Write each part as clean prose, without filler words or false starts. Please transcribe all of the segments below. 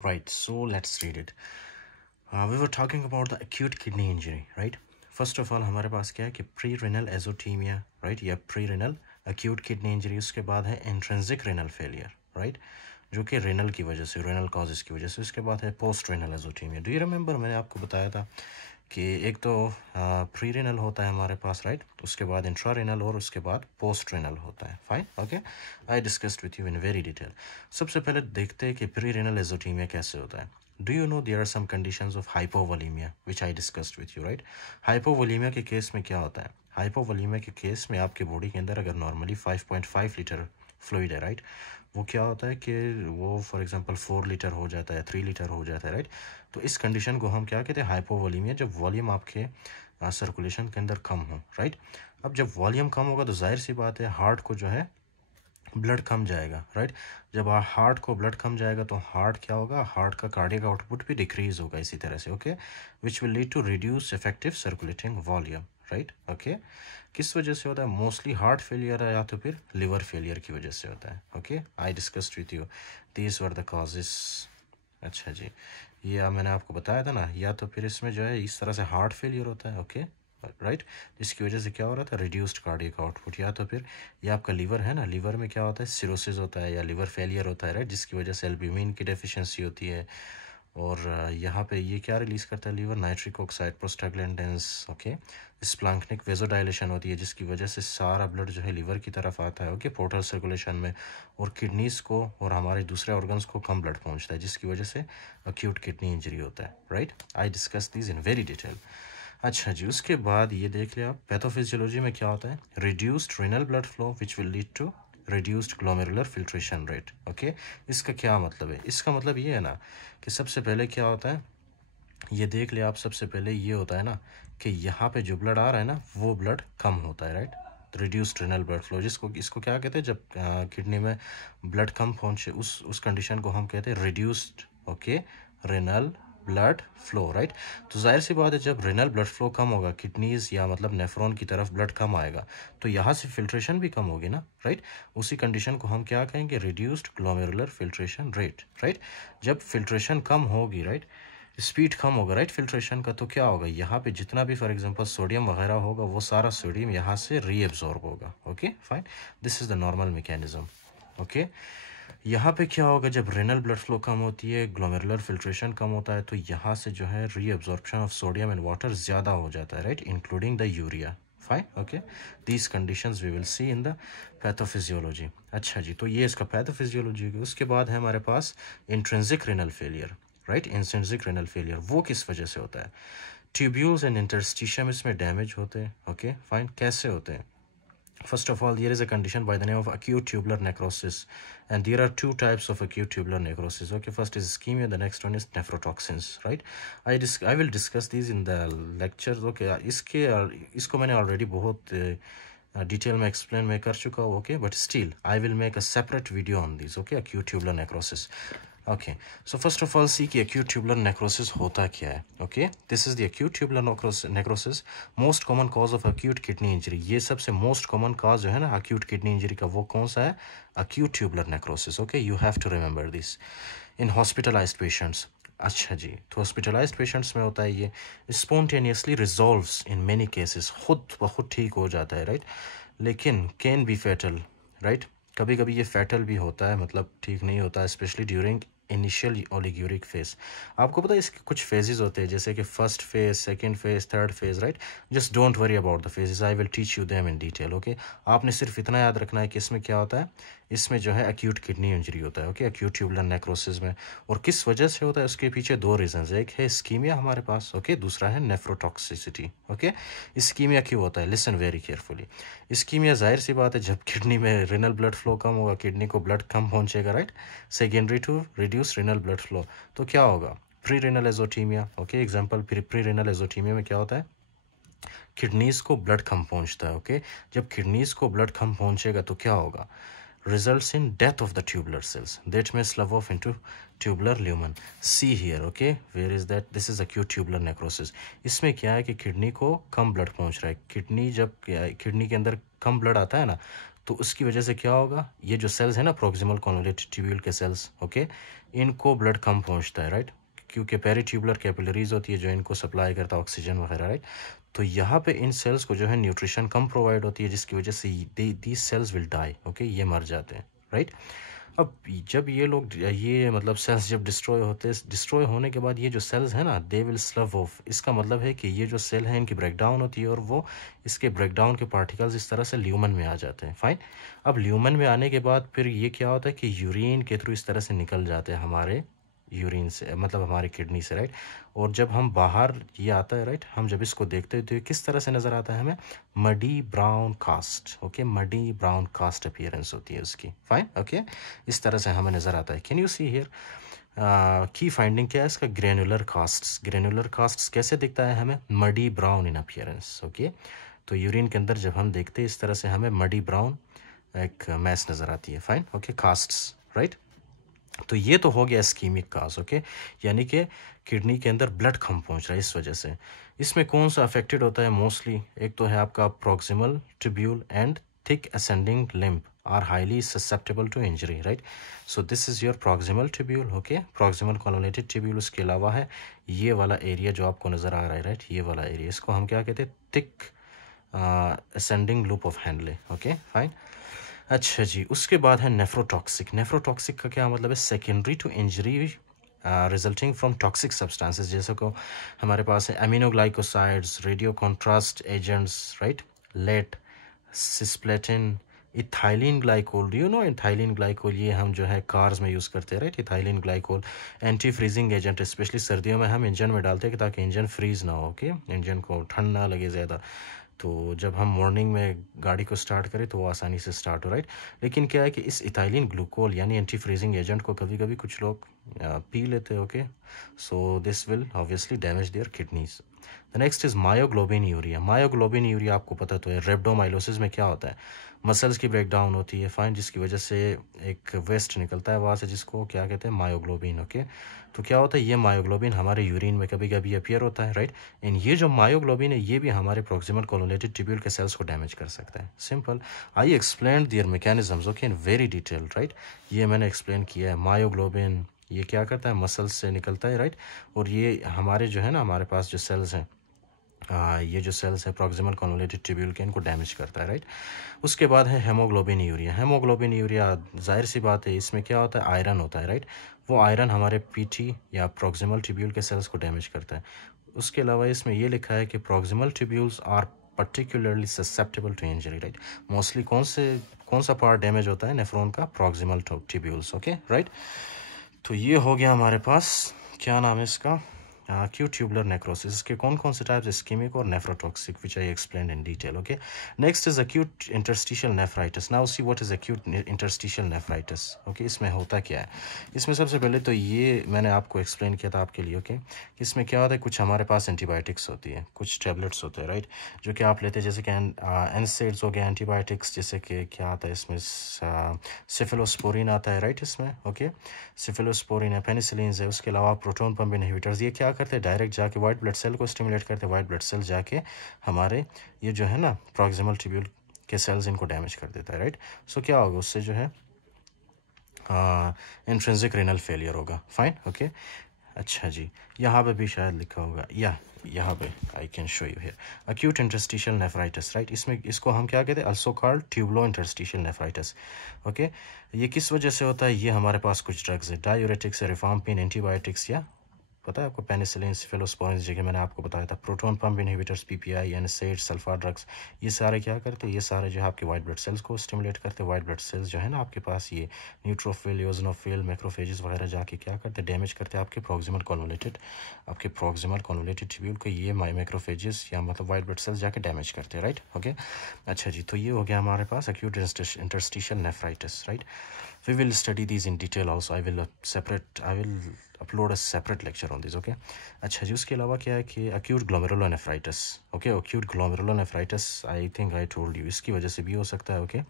Right, so let's read it. We were talking about the acute kidney injury, right? First of all, हमारे पास क्या है कि pre-renal azotemia, right? या pre-renal acute kidney injury, उसके बाद है intrinsic renal failure, right? जो कि renal की वजह से, renal causes की वजह से, उसके बाद है post-renal azotemia. Do you remember मैंने आपको बताया था कि एक तो प्री रेनल होता है हमारे पास, राइट? उसके बाद इंट्रा रेनल और उसके बाद पोस्ट रेनल होता है. Fine, okay. I discussed with you in very detail. सबसे पहले देखते हैं कि प्री रेनल एजोटीमिया कैसे होता है. Do you know there are some conditions of hypovolaemia which I discussed with you, right? Hypovolaemia के केस में क्या होता है? हाइपोवोलीमिया के केस में आपके बॉडी के अंदर अगर नॉर्मली 5.5 लीटर फ्लूइड है, राइट? वो क्या होता है कि वो फॉर एग्जांपल 4 लीटर हो जाता है, 3 लीटर हो जाता है, राइट? तो इस कंडीशन को हम क्या कहते हैं? हाइपोवोलीमिया. जब वॉल्यूम आपके सर्कुलेशन के अंदर कम हो, राइट? अब जब वॉल्यूम कम होगा तो जाहिर सी बात है हार्ट को जो है ब्लड कम जाएगा, राइट? जब हार्ट को ब्लड कम जाएगा तो हार्ट क्या होगा? हार्ट का कार्डियक आउटपुट भी डिक्रीज होगा इसी तरह से, okay? Which will lead to reduce effective circulating volume, right? Okay. किस वजह से होता है? मोस्टली हार्ट फेलियर है या तो फिर लिवर फेलियर की वजह से होता है, okay? I discussed with you these were the causes. अच्छा जी, ये मैंने आपको बताया था ना, या तो फिर इसमें जो है इस तरह से हार्ट फेलियर होता है, ओके, राइट? जिसकी वजह से क्या हो रहा था? Reduced cardiac output. या तो फिर ये आपका लीवर है ना, लीवर में क्या होता है? सिरोसिस होता है या लीवर फेलियर होता है, राइट? जिसकी वजह से एल्ब्यूमिन की डेफिशिएंसी होती है. और यहाँ पे ये क्या रिलीज करता है liver? Nitric oxide, prostaglandins, okay. Splanchnic vasodilation होती है जिसकी वजह से सारा ब्लड जो है लीवर की तरफ आता है, ओके, पोर्टल सर्कुलेशन में. और किडनीज को और हमारे दूसरे ऑर्गन्स को कम ब्लड पहुंचता है जिसकी वजह से अक्यूट किडनी इंजरी होता है, right? I discuss this in very detail. अच्छा जी, उसके बाद ये देख लिया आप पैथोफिजियोलॉजी में क्या होता है? Reduced renal blood flow which will lead to reduced glomerular filtration rate, okay. इसका क्या मतलब है? इसका मतलब ये है ना कि सबसे पहले क्या होता है, ये देख लिया आप. सबसे पहले ये होता है ना कि यहाँ पे जो ब्लड आ रहा है ना वो ब्लड कम होता है, right? Reduced renal blood flow, जिसको इसको क्या कहते हैं? जब किडनी में ब्लड कम पहुँचे उस कंडीशन को हम कहते हैं reduced, okay, renal blood flow, right? तो जाहिर सी बात है जब रेनल ब्लड फ्लो कम होगा, किडनीज या मतलब नेफ्रॉन की तरफ ब्लड कम आएगा तो यहाँ से फिल्ट्रेशन भी कम होगी ना, राइट? उसी कंडीशन को हम क्या कहेंगे? Reduced glomerular filtration rate, right? जब फिल्ट्रेशन कम होगी, राइट, स्पीड कम होगा, राइट, फिल्ट्रेशन का, तो क्या होगा? यहाँ पे जितना भी फॉर एग्जांपल सोडियम वगैरह होगा वो सारा सोडियम यहाँ से रीएब्जॉर्ब होगा, okay, fine. This is the normal mechanism, okay. यहाँ पे क्या होगा? जब रेनल ब्लड फ्लो कम होती है, ग्लोमेरुलर फिल्ट्रेशन कम होता है, तो यहाँ से जो है reabsorption of sodium and water ज़्यादा हो जाता है, right, including the urea. Fine, okay. These conditions we will see in the pathophysiology. अच्छा जी, तो ये इसका पैथोफिजियोलॉजी. उसके बाद है हमारे पास intrinsic renal failure, right? Intrinsic renal failure वो किस वजह से होता है? ट्यूब्यूल्स एंड इंटरस्टिशियम इसमें डैमेज होते हैं, ओके, फाइन. कैसे होते हैं? First of all, there is a condition by the name of acute tubular necrosis, and there are two types of acute tubular necrosis. Okay, first is ischemia, the next one is nephrotoxins, right? I will discuss these in the lectures. Okay, इसको मैंने already बहुत detail में explain मैं कर चुका हूँ, okay, but still I will make a separate video on this, okay, acute tubular necrosis. Okay, so first of all, see कि acute tubular necrosis होता क्या है, okay? This is the acute tubular necrosis, most common cause of acute kidney injury. ये सबसे most common cause जो है ना acute kidney injury का, वो कौन सा है? Acute tubular necrosis, okay? You have to remember this. In hospitalized patients, अच्छा जी, तो हॉस्पिटलाइज्ड पेशेंट्स में होता है ये spontaneously resolves in many cases, खुद ब खुद ठीक हो जाता है, राइट? लेकिन कैन बी फैटल, राइट? कभी कभी ये फैटल भी होता है, मतलब ठीक नहीं होता है, स्पेशली ड्यूरिंग इनिशियल ओलिग्यूरिक फेज. आपको पता है इसके कुछ फेजेस होते हैं, जैसे कि first phase, second phase, third phase, right? Just don't worry about the phases, I will teach you them in detail, okay? आपने सिर्फ इतना याद रखना है कि इसमें क्या होता है, इसमें जो है एक्यूट किडनी इंजरी होता है, ओके, एक्यूट ट्यूबुलर नेक्रोसिस में. और किस वजह से होता है उसके पीछे दो रीजंस, एक है इस्कीमिया हमारे पास, ओके, दूसरा है नेफ्रोटॉक्सिसिटी, ओके. इस्कीमिया क्यों होता है? Listen very carefully. इस्कीमिया जाहिर सी बात है जब किडनी में रेनल ब्लड फ्लो कम होगा, किडनी को ब्लड कम पहुंचेगा, right? Secondary to reduce renal blood flow, तो क्या होगा? Pre renal azotaemia, okay. Example pre renal azotaemia में क्या होता है? किडनीज को ब्लड कम पहुंचता है, ओके. जब किडनीज को ब्लड कम पहुंचेगा तो क्या होगा? Results in death of the tubular cells that may slough off into tubular lumen. See here, okay, where is that? This is acute tubular necrosis. इसमें क्या है कि किडनी को कम ब्लड पहुंच रहा है. किडनी जब किडनी के अंदर कम ब्लड आता है ना, तो उसकी वजह से क्या होगा, ये जो सेल्स है ना प्रॉक्सिमल कॉन्वोल्यूटेड ट्यूब्यूल के सेल्स, ओके, इनको ब्लड कम पहुंचता है, राइट, क्योंकि पेरीट्यूबुलर कैपिलरीज होती है जो इनको सप्लाई करता है ऑक्सीजन वगैरह, राइट। तो यहाँ पे इन सेल्स को जो है न्यूट्रिशन कम प्रोवाइड होती है, जिसकी वजह से these cells will die, okay, ये मर जाते हैं, राइट। अब जब ये लोग ये मतलब सेल्स जब डिस्ट्रॉय होने के बाद ये जो सेल्स हैं ना दे विल स्लव ऑफ, इसका मतलब है कि ये जो सेल है इनकी ब्रेकडाउन होती है और वो इसके ब्रेकडाउन के पार्टिकल्स इस तरह से ल्यूमन में आ जाते हैं, फाइन। अब ल्यूमन में आने के बाद फिर ये क्या होता है कि यूरिन के थ्रू इस तरह से निकल जाते हैं हमारे यूरिन से, मतलब हमारी किडनी से, राइट। और जब हम बाहर ये आता है, राइट, हम जब इसको देखते हैं तो ये किस तरह से नज़र आता है हमें, muddy brown cast, okay, muddy brown cast appearance होती है उसकी, फाइन, ओके, इस तरह से हमें नज़र आता है। कैन यू सी हियर की फाइंडिंग क्या है इसका, ग्रेनुलर कास्ट्स। ग्रेनुलर कास्ट्स कैसे दिखता है हमें, मडी ब्राउन इन अपीयरेंस, ओके। तो यूरिन के अंदर जब हम देखते हैं इस तरह से हमें मडी ब्राउन एक मैस नज़र आती है, फाइन, ओके, कास्ट्स, राइट। तो ये तो हो गया इस्कीमिक काज, ओके, यानी कि किडनी के अंदर ब्लड कम पहुंच रहा है इस वजह से। इसमें कौन सा अफेक्टेड होता है मोस्टली, एक तो है आपका proximal tubule and thick ascending limb are highly susceptible to injury, right. So this is your proximal tubule, okay, proximal convoluted tubule. उसके अलावा है ये वाला एरिया जो आपको नज़र आ रहा है, राइट, ये वाला एरिया, इसको हम क्या कहते हैं, thick ascending loop of Henle, okay, fine. अच्छा जी, उसके बाद है नेफ्रोटॉक्सिक। नेफ्रोटॉक्सिक का क्या मतलब है, secondary to injury resulting from toxic substances, जैसे को हमारे पास है aminoglycosides, radio contrast agents, right, lead, cisplatin, ethylene glycol, you know ethylene glycol, ये हम जो है कार्स में यूज़ करते हैं, right, ethylene glycol, anti freezing agent, especially सर्दियों में हम इंजन में डालते हैं कि ताकि इंजन फ्रीज ना हो, ओके, इंजन को ठंड ना लगे ज़्यादा, तो जब हम मॉर्निंग में गाड़ी को स्टार्ट करें तो वो आसानी से स्टार्ट हो, राइट। लेकिन क्या है कि इस इथाइलिन ग्लूकोल यानी एंटी फ्रीजिंग एजेंट को कभी कभी कुछ लोग पी लेते हैं, okay, so this will obviously damage their kidneys. The next is myoglobinuria. Myoglobinuria आपको पता तो है, रेब्डोमाइलोसिस में क्या होता है, मसल्स की ब्रेकडाउन होती है, फाइन, जिसकी वजह से एक वेस्ट निकलता है वहाँ से जिसको क्या कहते हैं, मायोग्लोबिन, ओके। तो क्या होता है, ये मायोग्लोबिन हमारे यूरिन में कभी कभी अपीयर होता है, राइट, एंड ये जो मायोग्लोबिन है ये भी हमारे प्रॉक्सिमल कॉन्वोल्यूटेड ट्यूब्यूल के सेल्स को डैमेज कर सकता है, simple. I explain their mechanisms, okay, in very detail, right, ये मैंने एक्सप्लेन किया है। मायोग्लोबिन ये क्या करता है, मसल्स से निकलता है, राइट, और ये हमारे जो है ना हमारे पास जो सेल्स हैं, ये जो सेल्स है प्रॉक्सिमल कॉन्वोल्यूटेड ट्यूब्यूल के, इनको डैमेज करता है, राइट। उसके बाद है हेमोग्लोबिन यूरिया। हेमोग्लोबिन यूरिया जाहिर सी बात है इसमें क्या होता है, आयरन होता है, राइट, वो आयरन हमारे पीटी या प्रॉक्सिमल ट्यूब्यूल के सेल्स को डैमेज करता है। उसके अलावा इसमें ये लिखा है कि proximal tubules are particularly susceptible to injury, right. Mostly कौन सा पार्ट डैमेज होता है नेफ्रॉन का, प्रॉक्सिमल ट्यूब्यूल्स, ओके, राइट। तो ये हो गया हमारे पास, क्या नाम है इसका, acute tubular necrosis। इसके कौन कौन से टाइप्स, ischemic और nephrotoxic, which I explained in detail, okay। next is acute interstitial nephritis। now see what is acute interstitial nephritis, okay। इसमें होता क्या है, इसमें सबसे पहले तो ये मैंने आपको एक्सप्लेन किया था आपके लिए, okay। इसमें क्या होता है, कुछ हमारे पास एंटीबायोटिक्स होती है, कुछ टैबलेट्स होते हैं, राइट, जो कि आप लेते हैं, जैसे कि एनसेड्स हो गया, एंटीबायोटिक्स, जैसे कि क्या आता है इसमें, सिफिलोस्पोरिन आता है, राइट, इसमें, ओके, सिफिलोस्पोरिन है, पेनिसिलिन है। उसके अलावा प्रोटॉन पंप इनहिबिटर्स, ये क्या करते हैं, डायरेक्ट जाके वाइट ब्लड सेल को स्टिमुलेट करते हैं, वाइट ब्लड सेल जाके हमारे ये जो है ना प्रॉक्सिमल ट्यूब्यूल के सेल्स इनको डैमेज कर देता है, राइट। सो क्या होगा उससे जो है इंट्रिंसिक रेनल फेलियर होगा, फाइन, ओके। अच्छा जी, यहाँ पे भी शायद लिखा होगा, या यहाँ पे I can show you here, acute interstitial nephritis, right, इसमें इसको हम क्या कहते हैं, also called tubulo interstitial nephritis, okay. ये किस वजह से होता है, ये हमारे पास कुछ ड्रग्स है, डायूरेटिक्स, रिफाम्पिन, एंटीबायोटिक्स, या पता है आपको, पेनिसिलिन, सिफिलोस्पोरिन, जगह मैंने आपको बताया था, proton pump inhibitors, PPI, NSAID, sulfa drugs, ये सारे क्या करते हैं, ये सारे जो है आपके वाइट ब्लड सेल्स को स्टिमुलेट करते हैं। वाइट ब्लड सेल्स जो है ना आपके पास, ये न्यूट्रोफिल, योजनोफिल, मैक्रोफेजेस वगैरह जाके क्या करते हैं, डैमेज करते हैं आपके प्रॉक्सिमल कॉन्वोल्यूटेड ट्यूब्यूल को, ये मैक्रोफेजेस या मतलब वाइट ब्लड सेल्स जाके डैमेज करते हैं, राइट, ओके। अच्छा जी, तो ये हो गया हमारे पास acute interstitial nephritis, right. We will study these in detail also. I will upload a separate lecture on this, okay। अच्छा जी, उसके अलावा क्या है कि acute glomerulonephritis, okay, acute glomerulonephritis, I think I told you, इसकी वजह से भी हो सकता है, okay।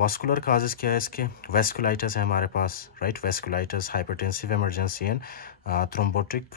वास्कुलर काजेस क्या है इसके, वेस्कुलाइटिस है हमारे पास, right, vasculitis, hypertensive emergency and thrombotic,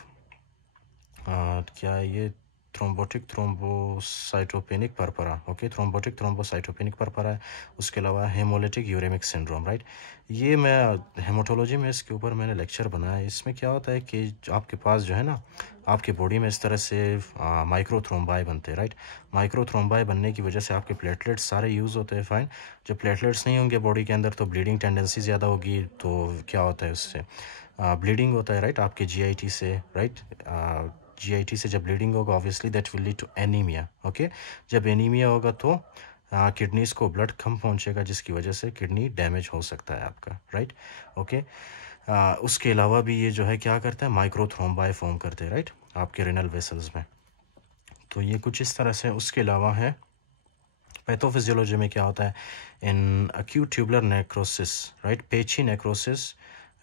क्या है ये, thrombotic thrombocytopenic purpura, okay, thrombotic thrombocytopenic purpura है। उसके अलावा हेमोलिटिक यूरेमिक सिंड्रोम, राइट। ये मैं हेमाटोलॉजी में इसके ऊपर मैंने लेक्चर बनाया है। इसमें क्या होता है कि आपके पास जो है ना, आपकी बॉडी में इस तरह से माइक्रोथ्रोम्बाई बनते हैं, राइट। माइक्रोथ्रोम्बाई बनने की वजह से आपके प्लेटलेट्स सारे यूज़ होते हैं, फाइन। जब प्लेटलेट्स नहीं होंगे बॉडी के अंदर तो ब्लीडिंग टेंडेंसी ज़्यादा होगी, तो क्या होता है उससे ब्लीडिंग होता है, राइट, आपके जीआईटी से, राइट। जीआईटी से जब ब्लीडिंग होगा obviously that will lead to anaemia, okay. जब एनीमिया होगा तो किडनीज़ को ब्लड कम पहुंचेगा, जिसकी वजह से किडनी डैमेज हो सकता है आपका, राइट, ओके। उसके अलावा भी ये जो है क्या करता है, माइक्रोथ्रोम्बाई फॉर्म करते हैं, राइट, आपके रेनल वेसल्स में। तो ये कुछ इस तरह से। उसके अलावा है पैथोफिजियोलॉजी में क्या होता है, इन acute tubular necrosis, right, पेची necrosis,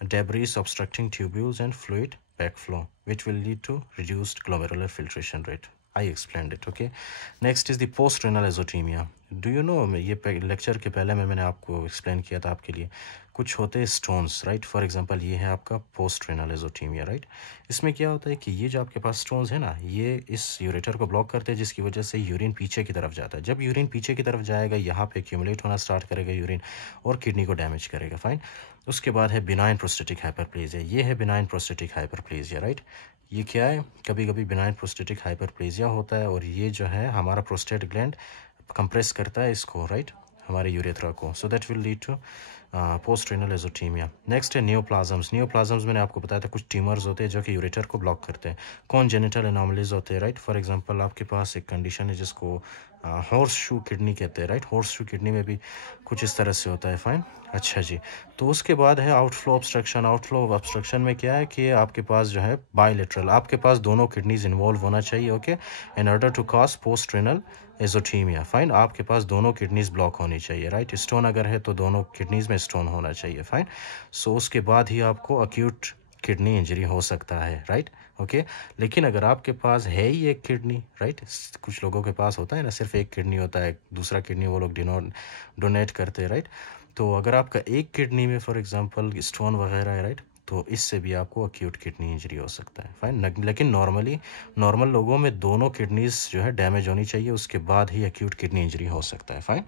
debris obstructing tubules and fluid backflow, which will lead to reduced glomerular filtration rate. I explained it, okay. Next is the post-renal azotemia. Do you know, ये lecture के पहले मैंने आपको explain किया था आपके लिए, कुछ होते हैं स्टोन्स, राइट। फॉर एग्जांपल ये है आपका पोस्ट रेनल एजोथीमिया, राइट। इसमें क्या होता है कि ये जो आपके पास स्टोन्स है ना, ये इस यूरेटर को ब्लॉक करते हैं, जिसकी वजह से यूरिन पीछे की तरफ जाता है। जब यूरिन पीछे की तरफ जाएगा, यहाँ पे एक्यूमुलेट होना स्टार्ट करेगा यूरिन, और किडनी को डैमेज करेगा, फाइन। उसके बाद है बिनाइन प्रोस्टेटिक हाइपरप्लेजिया। ये है बिनाइन प्रोस्टेटिक हाइपरप्लेजिया, राइट। ये क्या है, कभी कभी बिनाइन प्रोस्टेटिक हाइपरप्लेजिया होता है, और ये जो है हमारा प्रोस्टेट ग्लैंड कंप्रेस करता है इसको, राइट, हमारे यूरेथ्रा को। So that will lead to post renal azotaemia. Next है नियोप्लाज्म्स। नियोप्लाज्म्स मैंने आपको बताया था कुछ ट्यूमर्स होते हैं जो कि यूरेटर को ब्लॉक करते हैं। कॉन्जेनिटल एनॉमलीज होते हैं, राइट। फॉर एग्जांपल आपके पास एक कंडीशन है जिसको हॉर्स शू किडनी कहते हैं, राइट। हॉर्स शू किडनी में भी कुछ इस तरह से होता है, फाइन। अच्छा जी, तो उसके बाद है आउटफ्लो ऑब्स्ट्रक्शन। आउटफ्लो ऑब्स्ट्रक्शन में क्या है कि आपके पास जो है बायलेटरल, आपके पास दोनों किडनीज इन्वॉल्व होना चाहिए, okay, in order to cause post renal azotemia, fine. आपके पास दोनों किडनीज ब्लॉक होनी चाहिए, राइट। स्टोन अगर है तो दोनों किडनीज में स्टोन होना चाहिए, फाइन। सो उसके बाद ही आपको अक्यूट किडनी इंजरी हो सकता है, राइट, ओके। लेकिन अगर आपके पास है ही एक किडनी, राइट, कुछ लोगों के पास होता है ना, सिर्फ एक किडनी होता है, दूसरा किडनी वो लोग डोनेट करते हैं, राइट। तो अगर आपका एक किडनी में फॉर एग्जांपल स्टोन वगैरह है, राइट, तो इससे भी आपको अक्यूट किडनी इंजरी हो सकता है, फाइन। लेकिन नॉर्मल लोगों में दोनों किडनीज जो है डैमेज होनी चाहिए, उसके बाद ही अक्यूट किडनी इंजरी हो सकता है, फाइन।